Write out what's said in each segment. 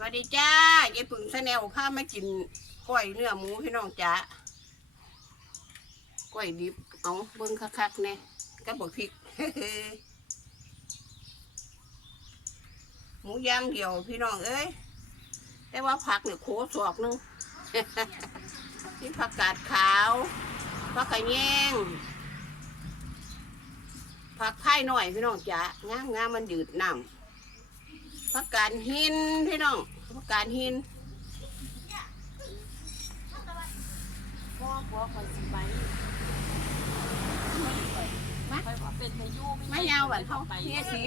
สวัสดีจ้ายายปึงสแนลข้ามากินก้อยเนื้อหมูพี่น้องจ้าก้อยดิบเอาเบิ้งคักๆเนี่ยก็บอกพริกหมูย่างเดียวพี่น้องเอ้ยแต่ว่าผักเนี่ยโคสอกนึงนี่ผักกาดขาวผักกระแยงผักไผ่หน่อยพี่น้องจ้างามงามมันยืดน้ำ ผักกาดหินพี่น้องผักกาดหินพ่อพ่อคอยสิไปมาคอยบอกเป็นพายุไม่ยาวแบบเขาไปเนี่ยสิ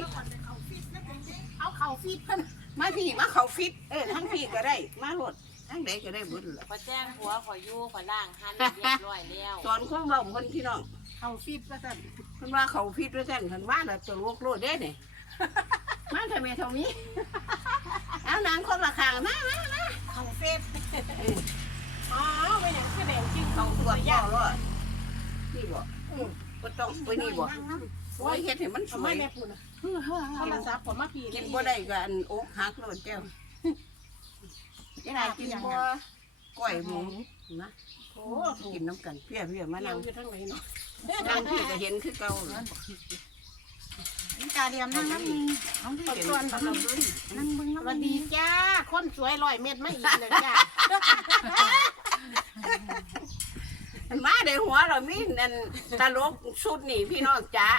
เอาเข่าฟีดเพิ่นมาพี่มาเขาฟิตเออทั้งพี่ก็ได้ มาโหลดทั้งใดก็ได้เบุญละพอแจ้งผัวขอยอยู่ขอยล่างหันเรียบร้อยแล้วสอนคนเบาคนพี่น้องเข่าฟีดว่าซั่นคนว่าเขาฟิตด้วยกันคนว่าเราจะลวกโลดได้เนี่ย มาทำไมเท่านี้ เอานางคนละข้างมามามาเข่าเฟดอ๋อไปหยังแสดงจริงเขาตรวจบ่รอดนี่บ่อืมก็ต้องไปนี่บ่โอ้ยเฮ็ดให้มันสทำวไมยแม่ปุ่นอะโทรศัพท์ผมมาพี่กินบ่ได้ก็อันอกหักโลดแก้วยังไงกินบ่ก้อยหมูนะโอ้กินน้ำกันเพี้ยเพี้ยมาเลี้ยนั่วงอยู่ทั้งไหนเนาะนั่งพี่ก็เห็นคือเก่า ตาเดียมนั่งนั่งน้องที่ตอนตอนตอนนั่งบึ้งสวัสดีจ้า คนสวยร้อยเม็ดไม่อีกเลยจ้ามาได้หัวเรามีนั่นตลกชุดนี่พี่น้องจ๋า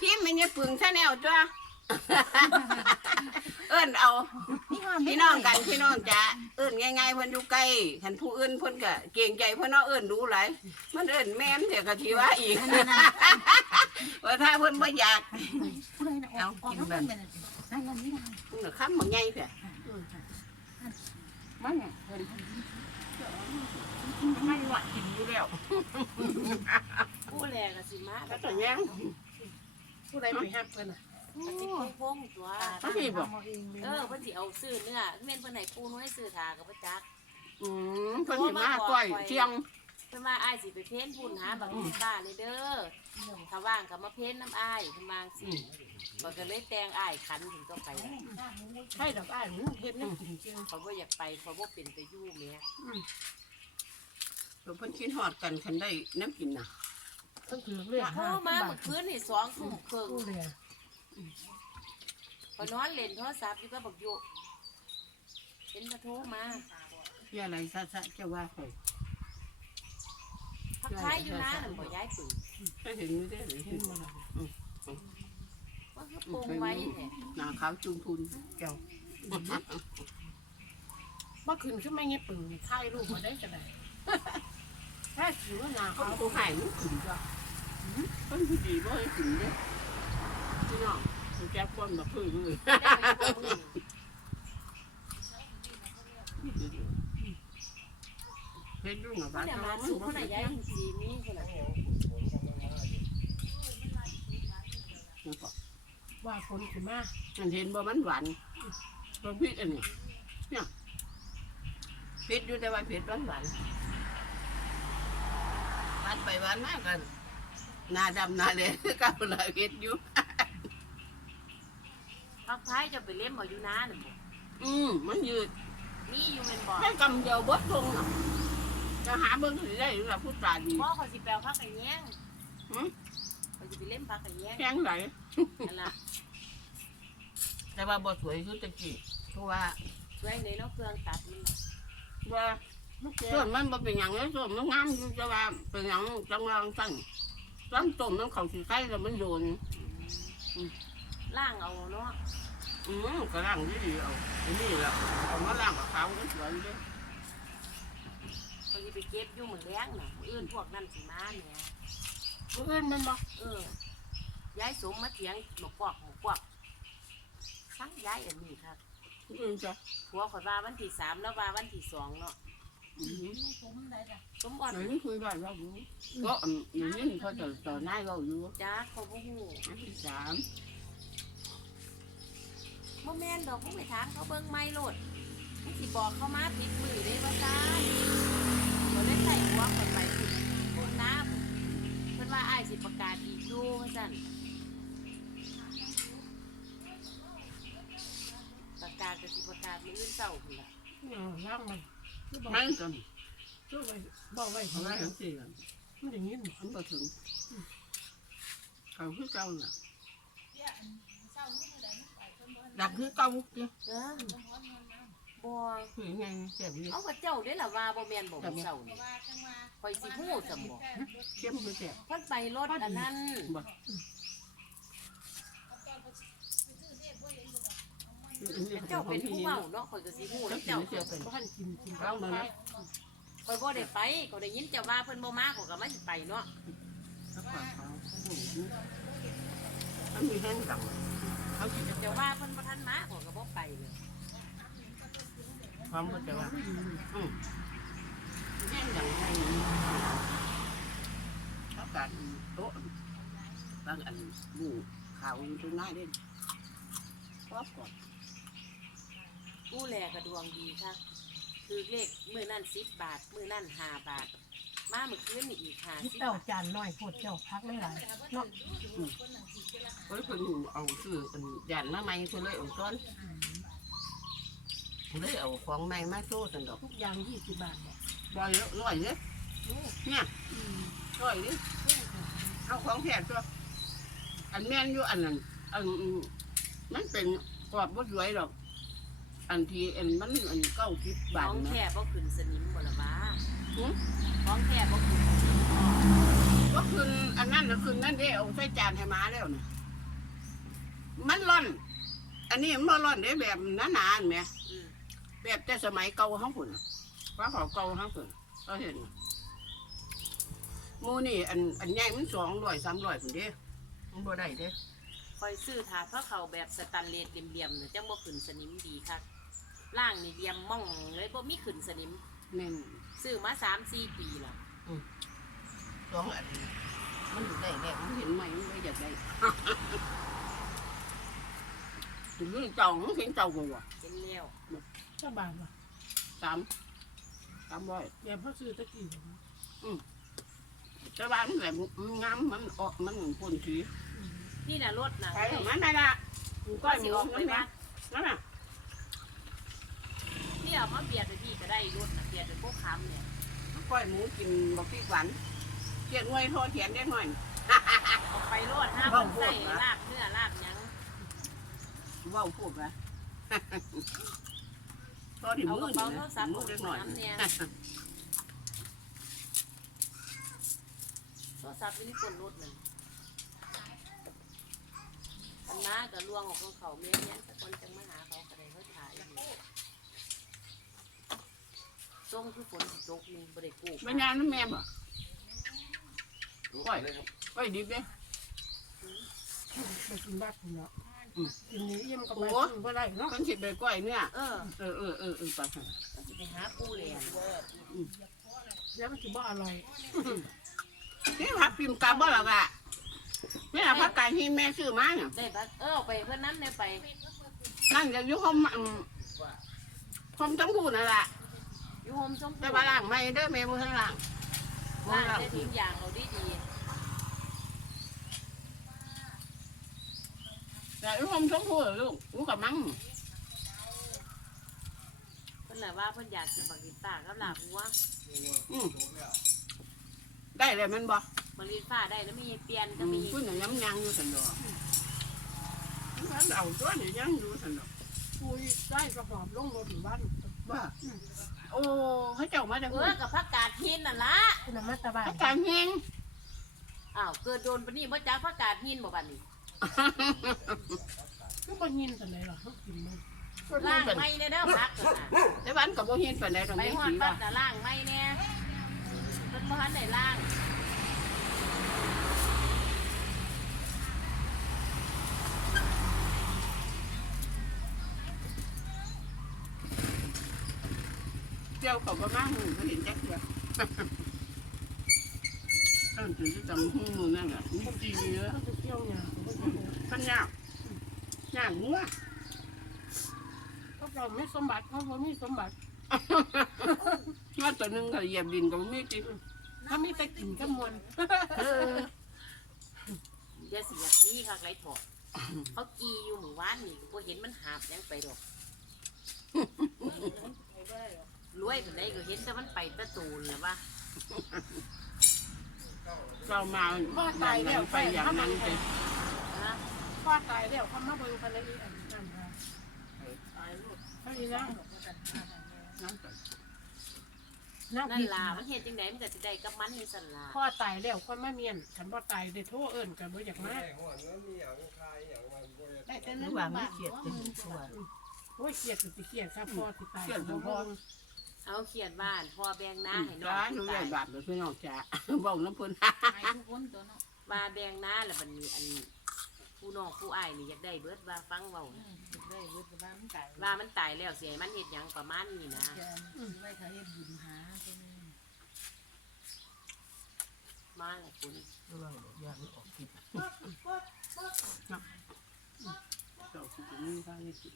พี่มันยังปึงซะแนวจ้าเอิ้นเอาพี่น้องกันพี่น้องจ๋าเอิ้นง่ายๆเพิ่นอยู่ใกล้คันผู้อื่นเพิ่นก็เกรงใจเพิ่นเนาะเอิ้นรู้หลายมันเอิ้นแม่นเดี๋ยวก็สิว่าอีก ว่าถ้าเพิ่นบ่อยากผู้ใดนะออกออกนั่งเป็นนั่งกันนี่นะเพิ่นก็ค้ำบ่ใหญ่เด้อมันเพิ่นมันหวานกินอยู่แล้วผู้แลก็สิมาก็ตัวยังผู้ใดไปหักเพิ่นอะก็สิโค้งๆตัวเขาสิบอกเออเพิ่นสิเอาซื้อเนื้อแม่นเพิ่นไหนปูน้อยซื้อถากับประจักษ์อืมเพิ่นสิมาก้อยเชียง เพิ่นว่าอ้ายสิไปเพ้นบุญหาบักบ้าเลยเด้อถ้าว่างก็มาเพ้นน้ำอ้ายเพิ่นวาจั่งสิบ่ก็เลยแต่งอ้ายขันถึงก็ไปใช่ดอกอ้ายมันเฮ็ดนี่จริงเขาบ่อยากไปเขาบ่เป็นไปอยู่แม่เดี๋ยวเพิ่นคิดฮอดกันคันได้น้ำกินน่ะๆต้องถือเรื่องโทรมาเมื่อคืนนี่2ทุ่มครึ่งผู้เลย พอนอนเล่นโทรศัพท์อยู่ก็บอกอยู่เห็นมาโทรมาพี่อะไรซะๆจะว่าข่อย พักท้ายอยู่นะนั่นบ่ย้ายปืนก็เห็นอยู่ได้หรือเห็นบ่ล่ะว่าคือปรุงไว้แท้หน้าขาวจุงทุนเจ้าบ่ขึ้นขึ้นไม่เงี้ยปึงถ่ายรูปมาได้ก็ได้แค่ถือว่าหนาเขาเขาผู้หายมันขึ้นจ้ะเพิ่นผู้ดีบ่ให้ขึ้นเด้อพี่น้องผู้แก้ความบ่คือเลย ได้ไปปรุง เฮ็ดอยู่น่ะคบ้านนน่ะเรามามันสู่บ่คนน่ะได้ย้ายสีมีคนน่ะว่าคนขึ้นมามันเห็นบ่มันหวานบ่พริกอันนี้เนี่ยเผ็ดอยู่แต่ว่าเผ็ดหวานหวานหวานไปหวานมากันหน้าดำหน้าแดงคือเก่าล่ะเผ็ดอยู่ พักท้ายจะไปเล่มเอาอยู่นะนั่นบ่อืมมันยืด มีอยู่แม่นบ่แค่กำเดียวเบดลงน่ะ จะหาเบิ่งสิได้หรือว่าพูดตาดีพ่อเขาสิแปลพักไอ้แยงหืมเขาสิไปเล่มพักไอ้แยงแข็งไหลนั่นล่ะแต่ว่าบ่สวยคือตะกี้เพราะว่าช่วยในเนาะเครื่องตัดมันน่ะว่าลูกแกส่วนมันบ่เป็นหยังเลยส่วนมันงามอยู่แต่ว่าเป็นหยังจังว่าสั่นลำต้มมันเข้าสิไข่แล้วมันโดนล่างเอาเนาะอืมก็ล้างดีๆเอาอันนี้แหละเอามาล้างกับขาวก็สวยเลยเขาสิ ไปเก็บอยู่เหมือนแรงน่ะมื้ออื่นพวกนั้นสิมาแหม่เพื่อนมันบ่เออย้ายสมมาเถียงหมกกวักหมกกวักสั่งย้ายอันนี้ครับเพื่อนจ้ะผัวเขอยว่าวันที่สามแล้วว่าวันที่สองเนาะอืมสมบัติไหนนี่คุยบ้านเราอยู่ก็อืมอย่างนี้เขาจะต่อนายเราอยู่จ้าเขาบ่ฮู้อันที่สามบ่แม่นดอกมึงไปถามเขาเบิ่งไม่โลดมึงสิบอกเขามาผิดมือได้ว่าจ้าบ่ ได้ใส่หัวคนไปผิดคนน้ำเพิ่นว่าอ้ายสิประกาศอีกอยู่ว่าซั่นประกาศก็สิประกาศมืออื่นเศร้าพุ่นล่ะเอาล่างมันคือบอกมันกันคือไว้บอกไว้เอาทำไมไว้ทั้งสี่กันมันอย่างนี้หนูมันบ่ถึงเขาคือเก่าน่ะดักคือเก่าเด้อเออ บ่คือไงแซ่บอยู่เอากับเจ้าได้ล่ะว่าบ่แม่นบ่มื้อเศร้านี่ข่อยสิฮู้ซำบ่เข้มคือแซ่บเพิ่นไปรถอันนั้นบ่เจ้าเป็นผู้เว้าเนาะข่อยก็สิฮู้แล้วเจ้าเจ้าเจ้าเป็นเพราะท่านกินกินเรามาแล้วข่อยบ่ได้ไปข่อยได้ยินเจ้าว่าเพิ่นบ่มาข่อยก็มาสิไปเนาะแล้วก็เขามันมีแห้งกับเขาคิดเจ้าว่าเพิ่นบ่ทันมาข่อยก็บ่ไปเลย ความก็จะว่าอืมแห้งอย่างไรเขาการโต๊ะบางอันบูข่าวอยู่ตรงหน้าเด่นครอบก่อนผู้แลก็ดวงดีค่ะคือเลขมื้อนั้น10บาท มื้อนั้น5บาท มาเมื่อคืนนี่อีกที่50เต้าจานน้อยโคตรเจ้าพักหลายๆเนาะ เฮ้ยคนเอาซื้อเป็นยันมาใหม่เพื่อเลยเอาต้น เลยเอาของใหม่มาโซ่สันดอกทุกอย่างยี่สิบบาทเนี่ยร้อยเยอะร้อยเลยเนี่ยร้อยเลยเอาของแพทย์ตัวอันแม่นอยู่อันนั้นอันมันเป็นกรอบบดรวยหรอก อันที่อันมันอันเก้าสิบบาขทองนะแท้บ่ขึ้นสนิมบ่ล่ะบ้าหือของแท้บ่ขึ้นสนิมบ่ก็คืนอันนั้นนะคืนนั่นเด้เอาใส่จานให้หมาแล้วนะมันร่อน อันนี้มันบ่ร่อนเด้แบบหนาๆอันแหมอืม แบบแต่สมัยเก่าห้องฝุ่นว่าเขาเก่าห้องฝุ่นก็เห็นหมูนี่อันอันใหญ่มันสองร้อยสามร้อยฝุ่นเด้มันบ่ได้เด้คอยซื้อถาดพระเขาแบบสแตันเลสเหลี่ยมๆเนี่ยจังบ่ขึ้นสนิมดีครับล่างนี่เหลี่ยมม่องเลยบ่มีขึ้นสนิมแม่นซื้อมาสามสี่ปีแล้วสองอันมันอยู่ได้แน่มันเห็นไหมมันไม่อยากได้ถึงเรื่องเจ้ามันเห็นเจ้ากูว่ะเป็นแล้ว เจ้าบาทว่ะสามสามร้อยเดี๋ยวพ่อซื้อตะกี้แต่ว่ามันแบบมันงามมันออกมันพ่นสีนี่น่ะรถน่ะใช่มันนั่นน่ะก้ก็อยหสิมูออกไปนั่นว่าน่ะนั่นน่ะนี่เอามาเบียดไปพี่ก็ได้รถน่ะเบียดไปพวกค้ำเนี่ยก้อยหมูกินบักพริกหวานเขียนไว้โทอเขียนได้หน่อยออกไปรถห้าเว้าพันพูดใส่นะลาบเนื้อลาบหยังเว่าพูดนะ ตอนที่เอามืกอระนี่เป๋าโทรศัพท์มืขอเล็กหน่อยน้ำเนี่ยโทรศัพท์อยู่ในก้นรถนั่นอันน้าก็ลวงออกของเขาเมียเนี้ยแต่คนจังมาหาเขาก็ได้เขาถ่ายอยู่ทรงคือฝนสิตกนี่บ่ได้กู้เป็นางน้ำแม่บ่ก้อยก้อยดิบเด้ ไปกินบ้านคุณเนาะ กินนี้เยี่ยมกับไปเมื่อไรเนาะคนสิไปก้อยเนี่ย เออเออเออเออเออไปเถอะก็สิไปหากู้เลยแล้วมันถือว่าอร่อยนี่พักพิมพ์กลับบ่ล่ะกะนี่ล่ะพักไก่ที่แม่ซื้อมาเนี่ยได้ปะเออเอาไปเพื่อนน้ำเนี่ยไป นั่งจะอยู่ห้องอืมห้องจำพูนั่นล่ะอยู่โฮมชมแต่ว่าล่างไม่เด้อแม่บ่ทันล่างบ่ล่างล่างได้ทุกอย่างเอาดีดี แต่อยู่ห้องจำพูลูกลูกกับมังเพิ่นแหละว่าเพิ่นอยากกินบักลินฟ้ากับลาบหัวอืมได้เลยมันบ่บักลินฟ้าได้แล้วมีเปลี่ยนก็อืมมีคุณน่ะย้ำยังอยู่สันดอกมันเอาตัวนี่ยังอยู่สันดอกคุยได้กระสอบลงรถถึงบ้านว่าโอ้เขาเจ้ามาจากเอไหอนกับผักกาดหินน่ะละคุณมาตาบ้านอาจารย์เฮงอ้าวเกิดโดนปานนี้บ่จักผักกาดหินบ่บัดนี้ ก็บ่ยินแต่ไหนหรอเขากินมันล่างไม่แน่เด้อผักนั่นน่ะแต่วันกับโบเฮนไปไหนตรงไปนี้ฮอดสีวัว่าดน่ะล่างไม่แน่เพิ่นบ่ทันได้ล่างเจ้าเขาก็มาหูเขาเห็นแจ๊กเดีย วเออถึงจะจำหูมือนั่นแหละนี่จีเยอะเตี้ยวเนี่ยขันยากยากงัวเขาเราไม่สมบัติเขาบ่มีสมบัติงัวตัวหนึงก็เหยียบดินก็ไม่ติดเขามีแต่กินกับมวลเออเดี๋ยวสิอยากนี้คักไรถอดเขากีอยู่หมู่บ้านนี่บ่เห็นมันหาบหยังไปดอกรวยเป็นไดก็เห็นแต่มันไปแตะตูนแล้วว่า เรามาอย่างนั้นไปอย่างนั้นไปฮะพ่อตายแล้วเขามาเบิ่งภรรยาอันนั้นค่ะตายลูกภรรยานั่นก่อนนั่งนั่นผิดล่ะมันเฮ็ดจังไดมันก็สิได้กับมันนี่สั่นล่ะพ่อตายแล้วคนมาเมียนฉันพ่อตายได้โทษเอิ้นกันบ่อยากมาได้แต่นั้นว่าไม่เกียดเป็นตัวโอ้ยเครียดสิเครียดครับพ่อที่ตายเอาเขียนบ้านพ่อแบ่งหน้าให้น้อร้างนหนูใหญ่บาทเลยพี่น้องจ๋าบอกน้ำพุ่นไปทุกคนตัวเนาะว่าแบ่งหน้าแล้วบัดนี้อันผู้น้องผู้อ้ายนี่อยากได้เบิดว่าฟังเว้าน่ะได้เวทบ้านไก่ว่ามันตายแล้วสิให้มันเฮ็ดหยังประมาณนี้นะจะไว้เขาเฮ็ดบุญหาตัวนี้มาแล้วคุณเราอยากออกกินเราคือจะมีข้าวให้กิน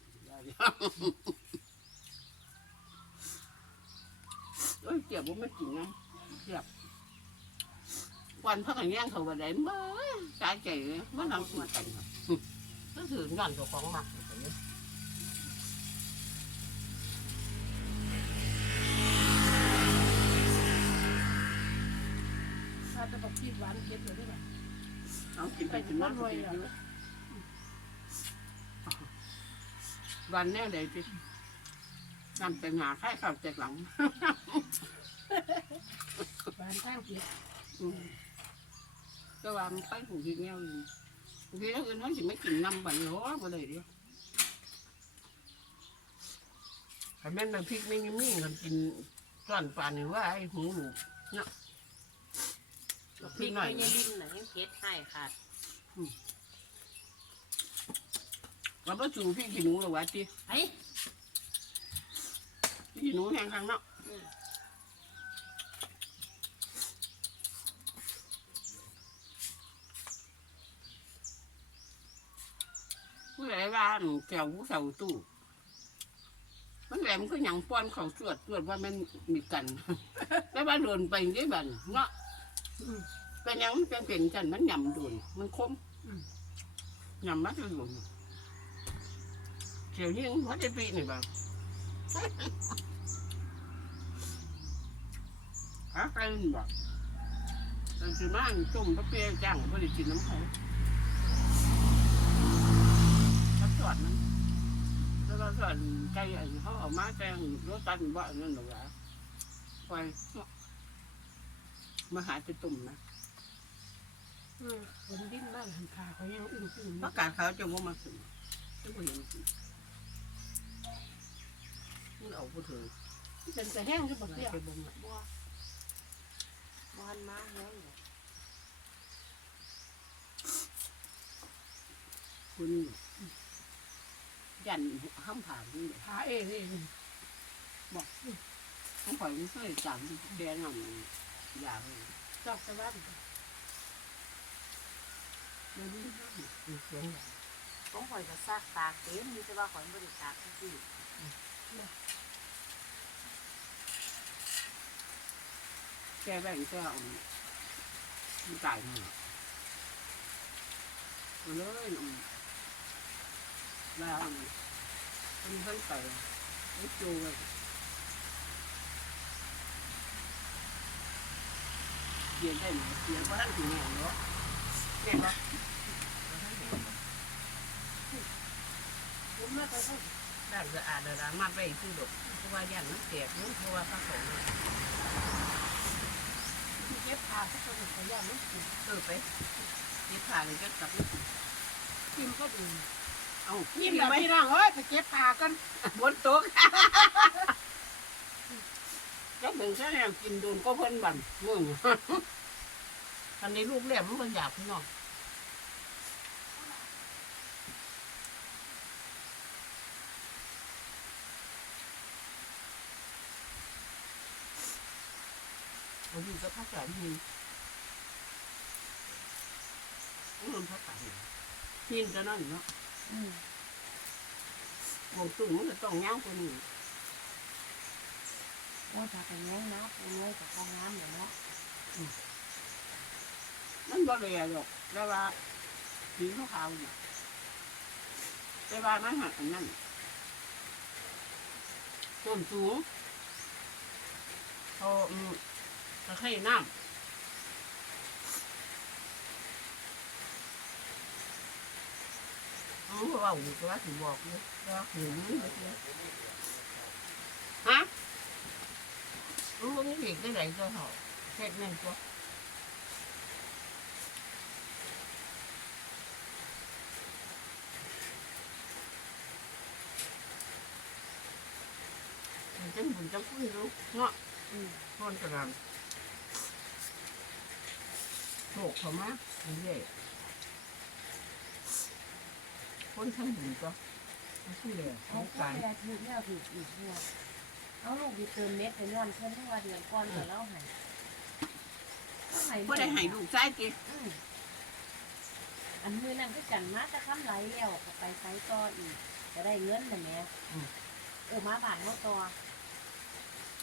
เอ้ยเจ็บว่าไม่กินนะเจ็บวันพักอย่างเงี้ยเขาวันไหนเมื่อใจใจมันนั่งกินกันก็ถืองานตัวของมักถ้าจะบอกคิดหวานเค็ดเลยได้ไหมเอากินไปกินมาเลยวันแน่เลยพี่ นำแต่หงาค่ายข้าวจากหลังหวานข้างเค็ดอืมก็ว่ามันไปผูกทีเงี้ยอยู่บางทีแล้วอื่นเขาสิไม่กินน้ำบันโอ้ก็เลยเดียวแต่แม่นน้ำพริกไม่มีมีกันกินก้อนปานนี่ว่าไอ้หูหนูเนาะพพริริกกหน่อยไม่ยังลิ้นน่ะยังเฮ็ดให้ขาดเราก็จูพริกขี้หนูหรอวะจีไอ้พริก ขี้หนูแห้งข้างเนาะผู้ใดว่าอั่นแก้วผู้เสาตู้มันแหลมก็หยังป้อนเขาสวดสวดว่ามันมีกันแต่ว่าโดนไปได้บันเนาะเป็นยังมันเป็นเป็นกันมันหยำโดนมันคมหยำมัดจะโดนเขียวยิ่งวัดได้ปีนี่บ้าง หาไปมันบอกแต่สิมาอันจุ่มพระเปียจังไม่ได้กินน้ำเขาทับสอดมันแล้วก็ส่วนไก่อันเขาเอามาแจงรถตันบ่อนนั่นหรอวะไปมาหาจะตุ่มนะคนดิ้นมากหันขาเขายังอึ้งอึ้งประกาศเขาจะว่ามาถึงจะไม่เห็นสิ มันเอาผู้ถือเป็นแต่แห้งคือแบบไปเนี้ยไปบ่งอะบ่บ่หันมาแฮงเลยคุณยันห้ามผ่านนี่เลยขาเอเองห้ามผ่านไม่เคยจำแดงอะอย่าเลยจอกสวัสดิ์ไม่รู้เสียงดังของข่อยก็ซากตากเต็มมีแต่ว่าข่อยบ่ได้ตากซื่อ แกแบ่งแก้วมันตายมาเลยแล้วมันเพิ่งไปไม่จูเลยเรียนได้ไหมเรียนว่าท่านถึงแง่เนาะแง่เนาะผมมาไปเขาด้านสะอาดเลยนะมาไปคือดอกเพราะว่าย่านมันแตกนู้นเพราะว่าพระสงฆ์เก็บขาเขาเป็นขยันมันกินเออไปยึดผ่าเลยก็กลับกินก็ดีเอานี่นี่แบบไม่พี่น้องเอ้ยไปเก็บขากันบนโต๊ะก็เป็นแค่แนวกินโดนก็เพิ่นบันมึงอันนี้ลูกแหลมมันอยากพี่น้อง เราอยู่กับพระสารมีมันพระสารพินจะนั่นเนาะวงตุ้งมันจะต้องเงาตัวนี้โอ้ยถ้ากันแย้งนะปูน้อยกับฟองน้ำอย่างเนาะมันบ่เลยหรอกแต่ว่าสีขาวๆอยู่แต่ว่ามันหักอันนั้นต้นสูงเขาอืม ตะไคร่น้ำเอาว่าอยู่ก็ว่าถึงบอกเลยว่าหูนี่เลยฮะรู้ว่านี่เด็กได้ไหนก็เหรอเฮ็ดนั่นก็มันจะบุญจะพูดรู้เนาะคนกระดาน โลกเขามาเรื่อยๆคนทั้งบุญก็ไม่ใช่เลยเอาเอากาการรยาถือเนี่ยถืออีกหัวเอาลูกดีเติมเม็ดไปนอนเพิ่นทั้งว่าเดือนก่อนเดี๋ยวเล่าให้เอาให้ก็ได้ให้ลูกชายกินอืมอันมือนั่นก็จันมาจะทำไรแล้วก็ไปไซต่ออีก จะได้เงินแต่แหม่เออมาบานเมื่อต่อ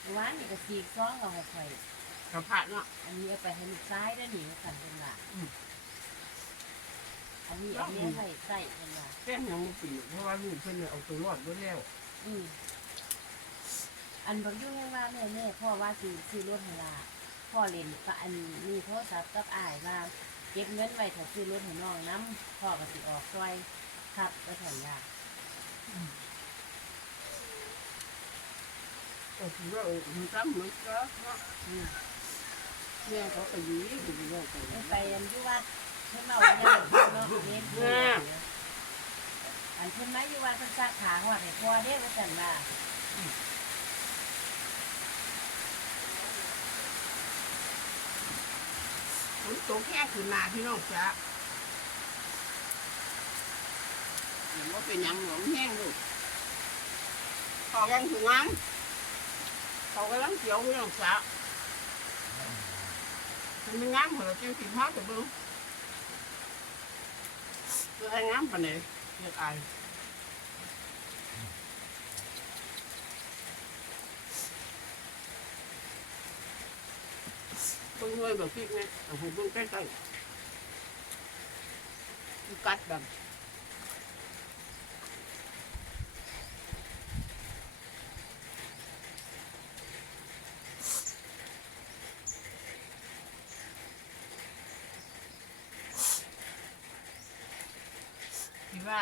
เมื่อวานนี่ก็สีกซ้องเราให้ข่อย กระพระเนาะอันนี้เอาไปให้ลูกซ้ายได้หนิกันเป็นว่าอืมอันนี้เอาเนี้ยใส่ใส่เป็นว่าแค่ยังไม่ปีเพราะว่าลูกเพิ่นเนี่ยเอาตัวรอดด้วยแล้วอืมอันบางยุ่งยังว่าแม่แม่พ่อว่าสิซื้อรถให้ลาพ่อเล่นก็อันมีโทรศัพท์กับอ้ายว่าเก็บเงินไว้ถ้าซื้อรถให้น้องน้ำพ่อก็สิออกซอยครับไปถอนยาก็คือว่าเออมันซ้ำมันก็เนาะอืม แม่เขาไปยู่นี่อยู่โลกไปไม่ไปอันที่ว่าเพิ่นเอาเนี่ยเนาะเน้นเพิ่นอันเพิ่นมาอยู่ว่าเพิ่นซักขางว่าให้พ่อเด้ว่าซั่นว่ามันโตแค่คือนมาพี่น้องจ้ะเห็นว่าเป็นยังหลงแห้งลูกขายังถึงน้ำเขากำลังเกี่ยวพี่น้องจ้ะ มันไม่งามเหรอจังสิพาแต่เบิ่งคือไอ้งามป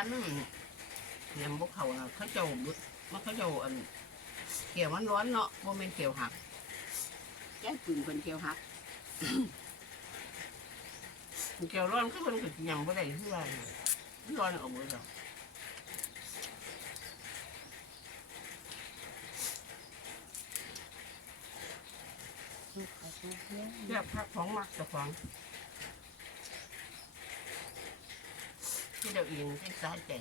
านไหนเรียกไอ้เบิ่งด้วยแบบพริกเนี่ยเอาหูเบิ่งใกล้ๆมันกัดแบบที่ว่านั่นเรียมพวกเขาน่ะเขาเจ้าบุดมันเขาเจ้าอันเกี่ยวมันร้อนเนาะโมเมนเกี่ยวหักแก้ปืนคนเกี่ยวหักเกี่ยวร้อนก็มันก็ยังไม่ได้ที่ว่าร้อนออกหมดแล้วทุกข์ก็ทุกข์เนี่ยเรียกพักของมักจะฟัง ที่เดียวเองที่สายใจ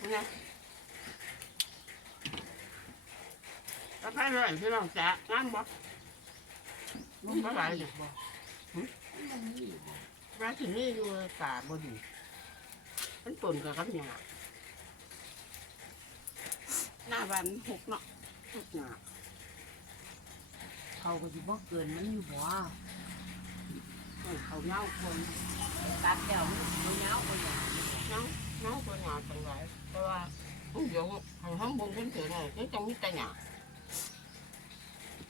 นี่ไงแล้วไปเลยพี่น้องจ๋างานบ่มันเท่าไหร่เนี่ยมันมีอีกบ่ร้านที่นี่อยู่ป่าบ่ดีมันตุนกับกับหยาหน้าบ้านหกเนาะหกหยา เขาก็สิบ่เกินมันอยู่บ่เออเขาเน่าคนตัดแล้วมันสิบ่ยาวบ่ยาวเน่าเน่าคนหยาจังไรเพราะว่าเดี๋ยวทางห้องบนเป็นเถื่อนเลยก็จะมีแต่หยา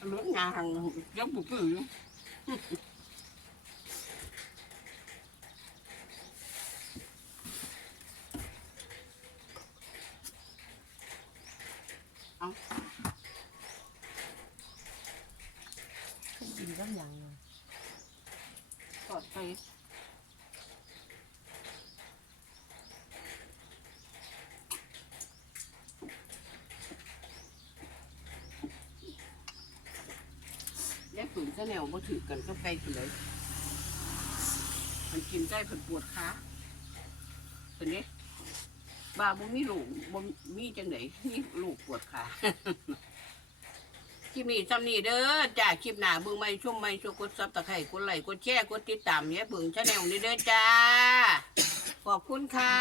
เหลืองหยาทางยังปุกปื้ออยู่ กินกับหยังเนาะ ปลอดไป แนวบ่ถือกันก็ไกลกันเลยมันกินใกล้ผนปวดขาเป็นนี้บาบ่มีลูกบ่มีจังไดมีลูกปวดขาคลิปนี้จำนี่เด้อจ้าคลิปหน้าเบิ่งไม่ชุ่มไม่ช่วยกดซับตะไคร่กดไลค์กดแชร์กดติดตามเนี่ยเบิ่งชาแนลนี้เด้อจ้าขอบคุณค่ะ